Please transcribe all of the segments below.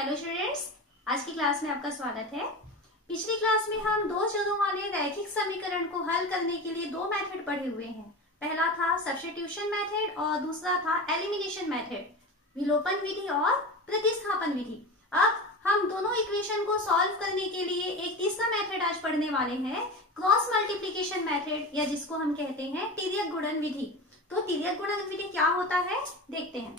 Hello students, आज की class में आपका स्वागत है। पिछली क्लास में हम दो चरों वाले रैखिक समीकरण को हल करने के लिए दो मेथड पढ़े हुए हैं। पहला था सब्स्टिट्यूशन मेथड और दूसरा था एलिमिनेशन मेथड, विलोपन विधि और प्रतिस्थापन विधि। अब हम दोनों इक्वेशन को सॉल्व करने के लिए एक तीसरा मेथड आज पढ़ने वाले हैं, क्रॉस मल्टीप्लिकेशन मेथड, या जिसको हम कहते हैं तिर्यक गुणन विधि। तो तिर्यक गुणन विधि क्या होता है देखते हैं।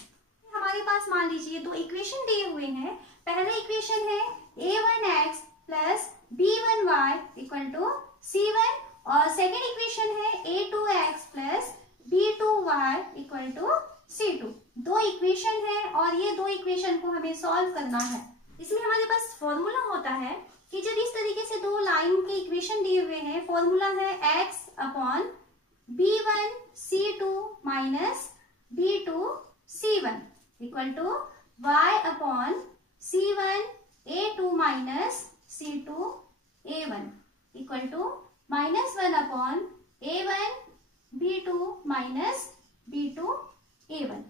हमारे पास मान लीजिए दो इक्वेशन दिए हुए हैं। पहला इक्वेशन है a1x plus b1y equal to c1 और सेकेंड इक्वेशन है a2x plus b2y equal to c2। दो इक्वेशन है और ये दो इक्वेशन को हमें सॉल्व करना है। इसमें हमारे पास फॉर्मूला होता है कि जब इस तरीके से दो लाइन के इक्वेशन दिए हुए हैं, फॉर्मूला है x upon b1 c2 minus b2 c1 equal to y upon c1 a2 minus c2 a1 equal to -1 upon a1 b2 minus b2 a1।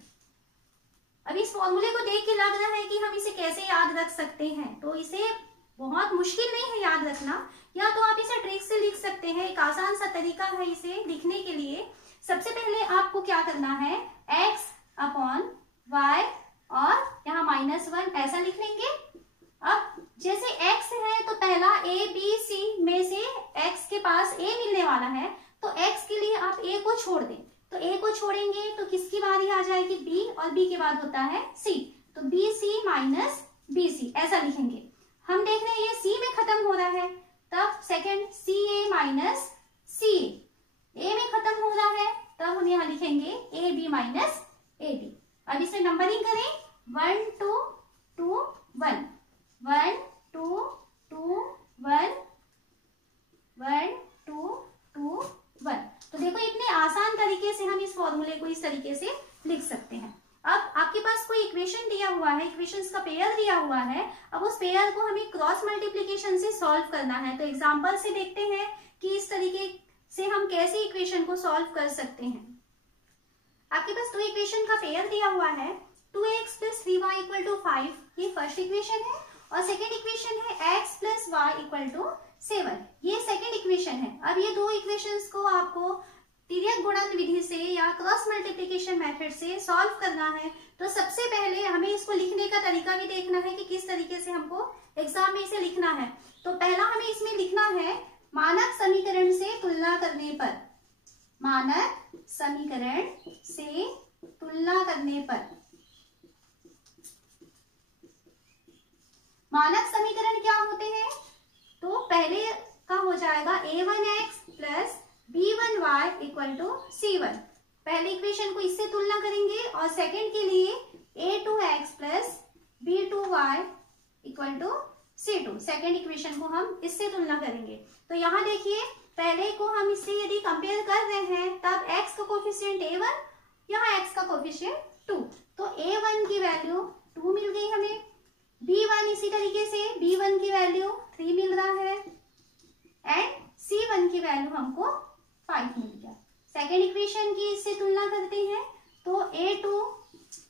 अब इस फॉर्मूले को देख के लग रहा है कि हम इसे कैसे याद रख सकते हैं, तो इसे बहुत मुश्किल नहीं है याद रखना, या तो आप इसे ट्रिक से लिख सकते हैं। एक आसान सा तरीका है इसे लिखने के लिए। सबसे पहले आपको क्या करना है, x अपॉन y और यहाँ -1 ऐसा लिख लेंगे। अब जैसे x है तो पहला a b c में से x के पास a मिलने वाला है, तो x के लिए आप a को छोड़ दें। तो a को छोड़ेंगे तो किसकी बारी आ जाएगी, b, और b के बाद होता है c, तो bc माइनस bc ऐसा लिखेंगे। हम देख रहे हैं ये c में खत्म हो रहा है, तब second ca minus ca, a में खत्म हो रहा है, तब हम यहाँ लिखेंगे ab माइनस ab। अब इसे नंबरिंग करें, 1 2 2 1 1 2 2 1 1 2 2 1। तो देखो इतने आसान तरीके से हम इस फॉर्मूले को इस तरीके से लिख सकते हैं। अब आपके पास कोई इक्वेशन दिया हुआ है, इक्वेशंस का पेयर दिया हुआ है। अब उस पेयर को हमें क्रॉस मल्टीप्लिकेशन से सॉल्व करना है। तो एग्जांपल से देखते हैं कि इस तरीके से हम कैसे इक्वेशन को सॉल्व कर सकते हैं। आपके पास दो इक्वेशन का पेयर दिया हुआ है, 2x plus 3y equal to 5, ये फर्स्ट इक्वेशन है, और सेकेंड इक्वेशन है x plus y equal to 7, ये सेकेंड इक्वेशन है। अब ये दो इक्वेशंस को आपको तिर्यक गुणन विधि से या क्रॉस मल्टीप्लिकेशन मेथड से सॉल्व करना है। तो सबसे पहले हमें इसको लिखने का तरीका भी देखना है कि किस तरीके से हमको एग्जाम में इसे लिखना है। तो पहला हमें इसमें लिखना है, मानक समीकरण से तुलना करने पर, मानक समीकरण से तुलना करने पर। मानक समीकरण क्या होते हैं, तो पहले का हो जाएगा a1x plus b1y equal to c1, पहले इक्वेशन को इससे तुलना करेंगे, और सेकंड के लिए a2x plus b2y equal to c2, second equation को हम इससे तुलना करेंगे। तो यहाँ देखिए, पहले को हम इससे यदि कंपेयर कर रहे हैं, तब x का कोफिशिएंट a1, यहाँ x का कोफिशिएंट 2, तो a1 की वैल्यू 2 मिल गई हमें, b1 इसी तरीके से b1 की वैल्यू 3 मिल रहा है, एंड c1 की वैल्यू हमको 5 मिल गया। सेकेंड इक्वेशन की इससे तुलना करते हैं, तो a2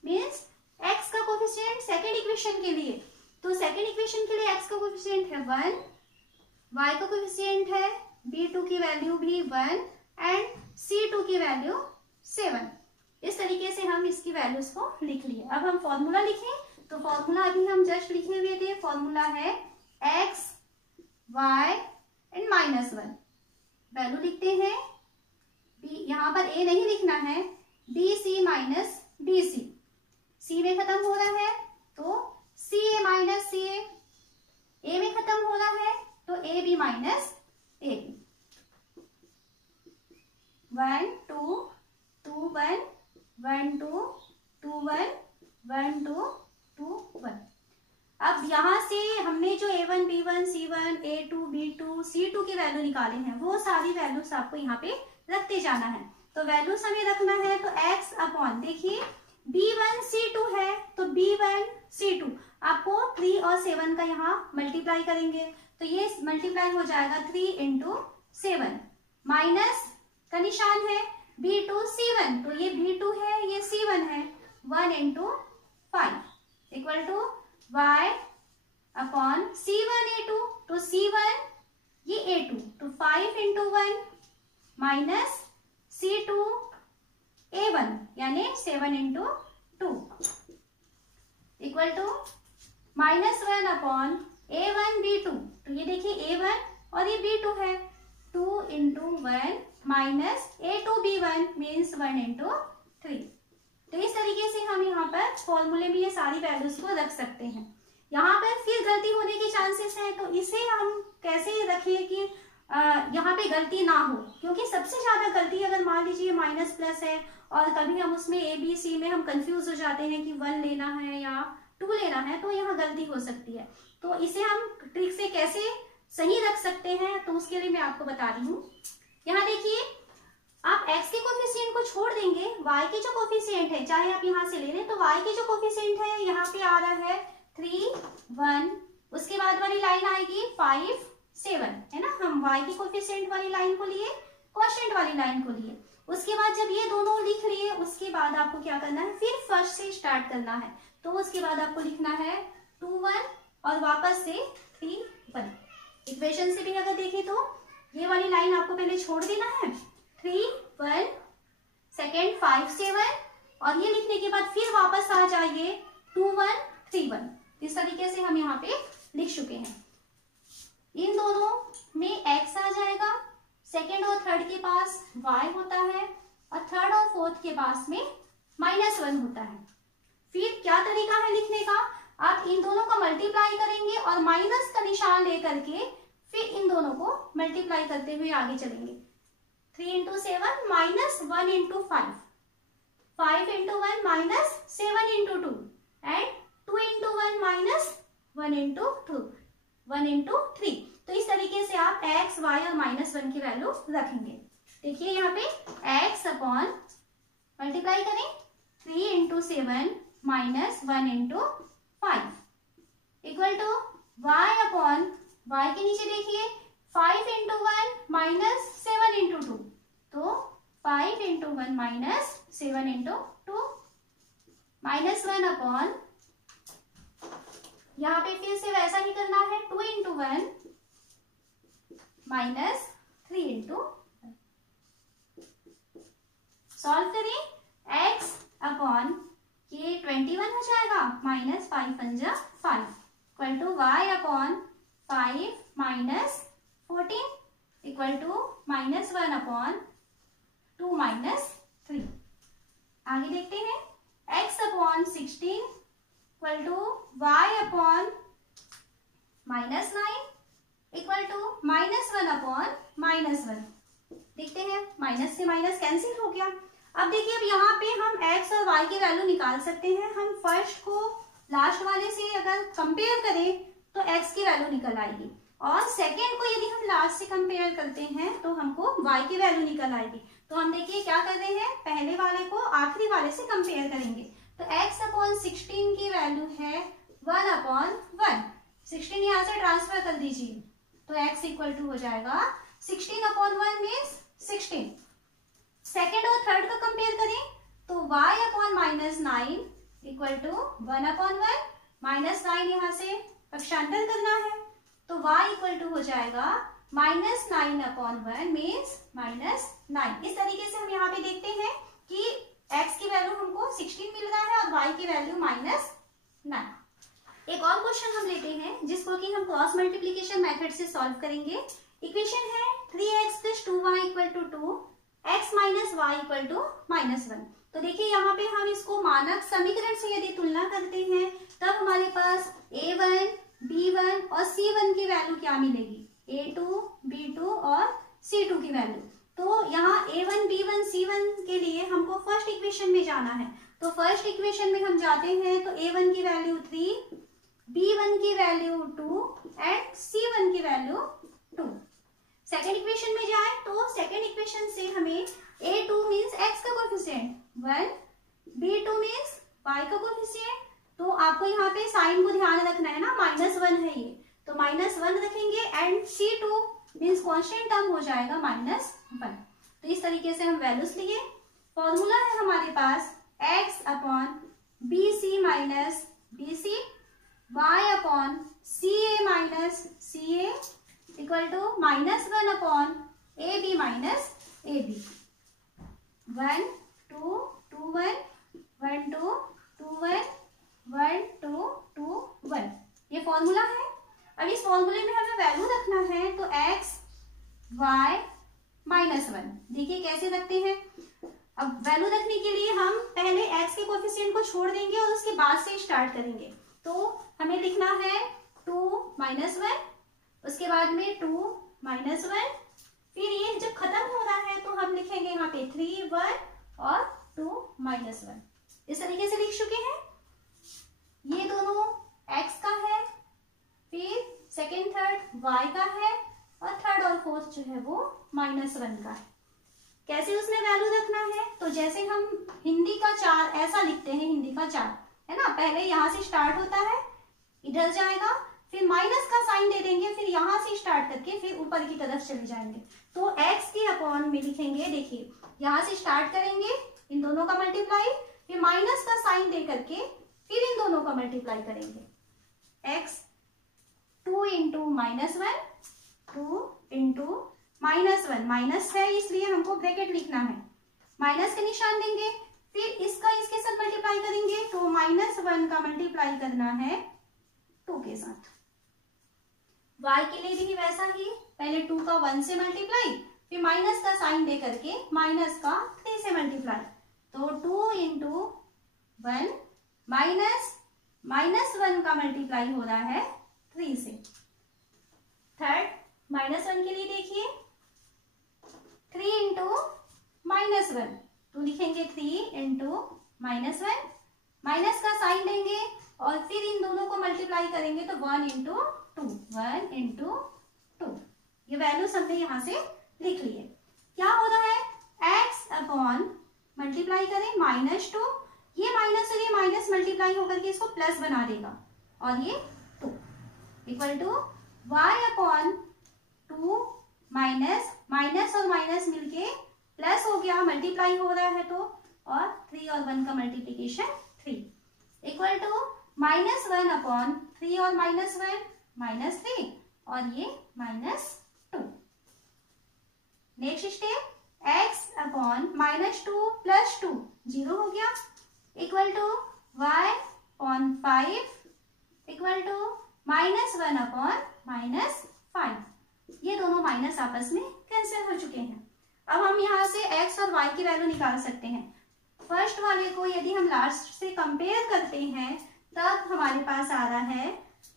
मीन्स x का कोफिशिएंट सेकेंड इक्वेशन के लिए, तो सेकेंड इक्वेशन के लिए x का कोफिशिएंट है 1, y का कोफिशिएंट है b2 की वैल्यू भी 1, एंड c2 की वैल्यू 7। इस तरीके से हम इसकी वैल्यूज को लिख लिए। अब हम फॉर्मूला लिखें, तो फॉर्मूला अभी हम जस्ट लिखे हुए थे, फॉर्मूला है x y एंड -1, वैल्यू लिखते हैं b, यहाँ पर a नहीं लिखना है, bc माइनस bc, c में खत्म हो रहा है तो ca माइनस ca, a में खत्म हो रहा है तो ab माइनस ab, 1 2 2 1 1 2 2 1 1 2 2 1। अब यहाँ से हमने जो a1 b1 c1 a2 b2 c2 की वैल्यू निकाले हैं, वो सारी वैल्यूज आपको यहाँ पे रखते जाना है। तो वैल्यूज हमें रखना है, तो x अपॉन, देखिए b1 c2 है, तो b1 c2 आपको 3 और 7 का यहाँ मल्टीप्लाई करेंगे, तो ये मल्टीप्लाई हो जाएगा 3 इंटू 7, माइनस का निशान है b2 c1, तो ये b2 है, ये c1 है, 1 into 5 equal to y upon C1A2, तो C1 ये A2, तो 5 इंटू 1 माइनस C2A1 यानी 7 into 2 equal to -1 upon A1B2, तो ये देखिए A1 और ये B2 है, 2 into 1 minus A2B1 means 1 into 3। तो इस तरीके से हम यहाँ पर फॉर्मूले में ये सारी वैल्यूज को रख सकते हैं। यहाँ पर फिर गलती होने के चांसेस हैं, तो इसे हम कैसे रखें कि यहाँ पे गलती ना हो, क्योंकि सबसे ज्यादा गलती अगर मान लीजिए माइनस प्लस है और कभी हम उसमें ए बी सी में हम कंफ्यूज हो जाते हैं कि 1 लेना है या 2 लेना है, तो यहाँ गलती हो सकती है। तो इसे हम ट्रिक से कैसे सही रख सकते हैं, तो उसके लिए मैं आपको बता रही हूँ। यहाँ देखिए, आप x के कोफिशिएंट को छोड़ देंगे, y के जो कोफिशिएंट है, चाहे आप यहाँ से ले लें, तो y के जो कोफिशिएंट है यहाँ पे आ रहा है 3, 1, उसके बाद वाली लाइन आएगी 5, 7, है ना। हम y के कोफिशिएंट वाली लाइन को लिए, क्वोशिएंट वाली लाइन को लिए, उसके बाद जब ये दोनों लिख लिए, उसके बाद आपको क्या करना है, फिर फर्स्ट से स्टार्ट करना है। तो उसके बाद आपको लिखना है 2, 1 और वापस से 3, 1। इक्वेशन से भी अगर देखें तो ये वाली लाइन आपको पहले छोड़ देना है, 3, 1, सेकेंड 5, 7 और ये लिखने के बाद फिर वापस आ जाइए 2, 1, 3, 1। इस तरीके से हम यहाँ पे लिख चुके हैं। इन दोनों में x आ जाएगा, सेकेंड और थर्ड के पास y होता है और थर्ड और फोर्थ के पास में -1 होता है। फिर क्या तरीका है लिखने का, आप इन दोनों का मल्टीप्लाई करेंगे और माइनस का निशान लेकर के फिर इन दोनों को मल्टीप्लाई करते हुए आगे चलेंगे। 3 into 7 minus 1 into 5, 5 into 1 minus 7 into 2 and 2 into 1 minus 1 into 2, 1 into 3। तो इस तरीके से आप x, y और -1 की वैल्यू रखेंगे। देखिए यहाँ पे x अपॉन मल्टीप्लाई करें 3 into 7 minus 1 into 5 equal to y upon y के नीचे देखिए 5 इंटू 1 माइनस 7 इंटू 2, तो 5 इंटू 1 माइनस 7 इंटू 2 -1 अपॉन, यहाँ पे फिर से वैसा ही करना है, 2 इंटू 1 माइनस 3 इंटू, सॉल्व करें x अपॉन ये 21 हो जाएगा, माइनस 5 पंजा 5 equal to y upon 5 minus 14 equal to -1 upon 2 minus 3। आगे देखते हैं, x upon 16 equal to y upon -9 equal to -1 upon -1। देखते हैं, माइनस से माइनस कैंसिल हो गया। अब देखिए, अब यहाँ पे हम x और y की वैल्यू निकाल सकते हैं। हम फर्स्ट को लास्ट वाले से अगर कंपेयर करें तो x की वैल्यू निकल आएगी, और सेकेंड को यदि हम लास्ट से कंपेयर करते हैं तो हमको y की वैल्यू निकल आएगी। तो हम देखिए क्या कर रहे हैं, पहले वाले को आखिरी वाले से कंपेयर करेंगे। तो x अपॉन 16 की वैल्यू है 1 अपॉन 1, 16 यहाँ से ट्रांसफर कर दीजिए, तो x इक्वल टू हो जाएगा 16 अपॉन 1 मीन्स 16। सेकेंड और थर्ड का कंपेयर करें तो y upon -9 equal to 1 upon 1, -9 यहाँ से पक्षांतर करना है, तो y इक्वल टू हो जाएगा -9 अपॉन 1 मीन्स -9। इस तरीके से हम यहाँ पे देखते हैं कि x की वैल्यू हमको 16 मिल रहा है और y की वैल्यू -9। एक और क्वेश्चन हम लेते हैं जिसको कि हम क्रॉस मल्टीप्लीकेशन मेथड से सॉल्व करेंगे। इक्वेशन है 3x + 2y = 2, x - y = -1। तो देखिए यहाँ पे हम इसको मानक समीकरण से यदि तुलना करते हैं तब हमारे पास a1, b1 और c1 की वैल्यू क्या मिलेगी, a2, b2 और c2 की वैल्यू। तो यहाँ a1, b1, c1 के लिए हमको फर्स्ट इक्वेशन में जाना है। तो फर्स्ट इक्वेशन में हम जाते हैं तो a1 की वैल्यू 3, b1 की वैल्यू 2 एंड c1 की वैल्यू 2। सेकेंड इक्वेशन में जाए तो सेकेंड इक्वेशन से हमें a2 मीन्स x का कोफिशिएंट 1, b2 मीन्स y का कोफिशिएंट, तो आपको यहाँ पे साइन को ध्यान रखना है ना, -1 है ये, तो -1 रखेंगे and c2 means constant term हो जाएगा -1। तो इस तरीके से हम वैल्यूज लिए। फॉर्मूला है हमारे पास x upon bc minus bc, y upon c a minus c a equal to -1 upon a b minus a b. 1 2 2 1 1 2 2 1 1 2 2 1 ये फॉर्मूला है। अब इस फॉर्मूले में हमें वैल्यू रखना है, तो x y -1 देखिए कैसे रखते हैं। अब वैल्यू रखने के लिए हम पहले x के कोएफिशिएंट को छोड़ देंगे और उसके बाद से स्टार्ट करेंगे। तो हमें लिखना है 2 -1, उसके बाद में 2 -1, फिर ये जब खत्म हो रहा है तो हम लिखेंगे यहाँ पे 3 1 और 2 -1। इस तरीके से लिख चुके हैं। ये दोनों x का है, फिर सेकेंड थर्ड y का है और थर्ड और फोर्थ जो है वो -1 का है। कैसे उसमें वैल्यू रखना है, तो जैसे हम हिंदी का 4 ऐसा लिखते हैं, हिंदी का 4 है ना, पहले यहाँ से स्टार्ट होता है, इधर जाएगा, फिर माइनस का साइन दे देंगे, फिर यहाँ से स्टार्ट करके फिर ऊपर की तरफ चले जाएंगे। तो x के अपॉन में लिखेंगे, देखिए यहाँ से स्टार्ट करेंगे, इन दोनों का मल्टीप्लाई, फिर माइनस का साइन दे करके फिर इन दोनों का मल्टीप्लाई करेंगे। x 2 इंटू -1 2 इंटू -1 माइनस है इसलिए हमको ब्रैकेट लिखना है, माइनस का निशान देंगे, फिर इसका इसके साथ मल्टीप्लाई करेंगे, तो -1 का मल्टीप्लाई करना है 2 के साथ। y के लिए भी वैसा ही, पहले 2 का 1 से मल्टीप्लाई, फिर माइनस का साइन दे करके माइनस का 3 से मल्टीप्लाई, तो 2 इंटू 1 -1 का मल्टीप्लाई हो रहा है 3 से। थर्ड -1 के लिए देखिए 3 इंटू -1, तो लिखेंगे 3 इंटू -1, माइनस का साइन देंगे और फिर इन दोनों को मल्टीप्लाई करेंगे, तो 1 इंटू 2 1 इंटू 2। ये वैल्यूज हमने यहाँ से लिख लिए। क्या हो रहा है, x अपॉन मल्टीप्लाई करें -2, ये माइनस और ये माइनस मल्टीप्लाई होकर के इसको प्लस बना देगा, और ये 2 equal to y upon 2 minus और माइनस मिलके प्लस हो गया, मल्टीप्लाई हो रहा है तो, और 3 और 1 का मल्टीप्लीकेशन 3 इक्वल टू -1 अपॉन 3 और -1 -3 और ये -2। Next step x upon -2 plus 2 0 हो गया, equal to y upon 5 equal to -1 upon -5। ये दोनों माइनस आपस में कैंसिल हो चुके हैं। अब हम यहाँ से x और y की वैल्यू निकाल सकते हैं। फर्स्ट वाले को यदि हम लास्ट से कंपेयर करते हैं तब हमारे पास आ रहा है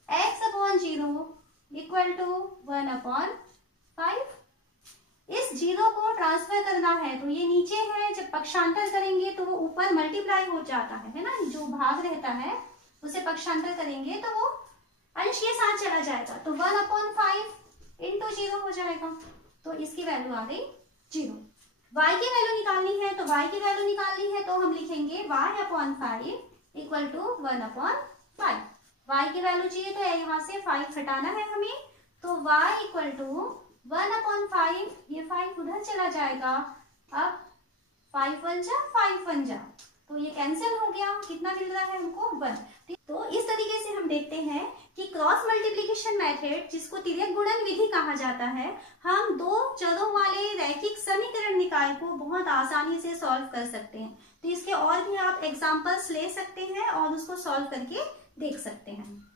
x upon 0 equal to 1 upon 5। इस 0 को ट्रांसफर करना है तो ये नीचे है, जब पक्षांतर करेंगे तो वो ऊपर मल्टीप्लाई हो जाता है ना, जो भाग रहता है उसे पक्षांतर करेंगे तो वो अंश के साथ चला जाएगा, तो 1 अपॉन 5 इंटू 0 हो जाएगा, तो इसकी वैल्यू आ गई 0। y की वैल्यू निकालनी है, तो y की वैल्यू निकालनी है तो हम लिखेंगे y upon 5 equal to 1 upon 5। y की वैल्यू चाहिए तो यहाँ से 5 हटाना है हमें, तो y इक्वल टू 1 अपॉन 5, ये 5 उधर चला जाएगा, अब 5 1 जा 5 1 जा, तो ये कैंसिल हो गया, कितना मिल रहा है हमको 1। तो इस तरीके से हम देखते हैं कि क्रॉस मल्टीप्लिकेशन मेथड, जिसको तिर्यक गुणन विधि कहा जाता है, हम 2 चरों वाले रैखिक समीकरण निकाय को बहुत आसानी से सॉल्व कर सकते हैं। तो इसके और भी आप एग्जांपल्स ले सकते हैं और उसको सॉल्व करके देख सकते हैं।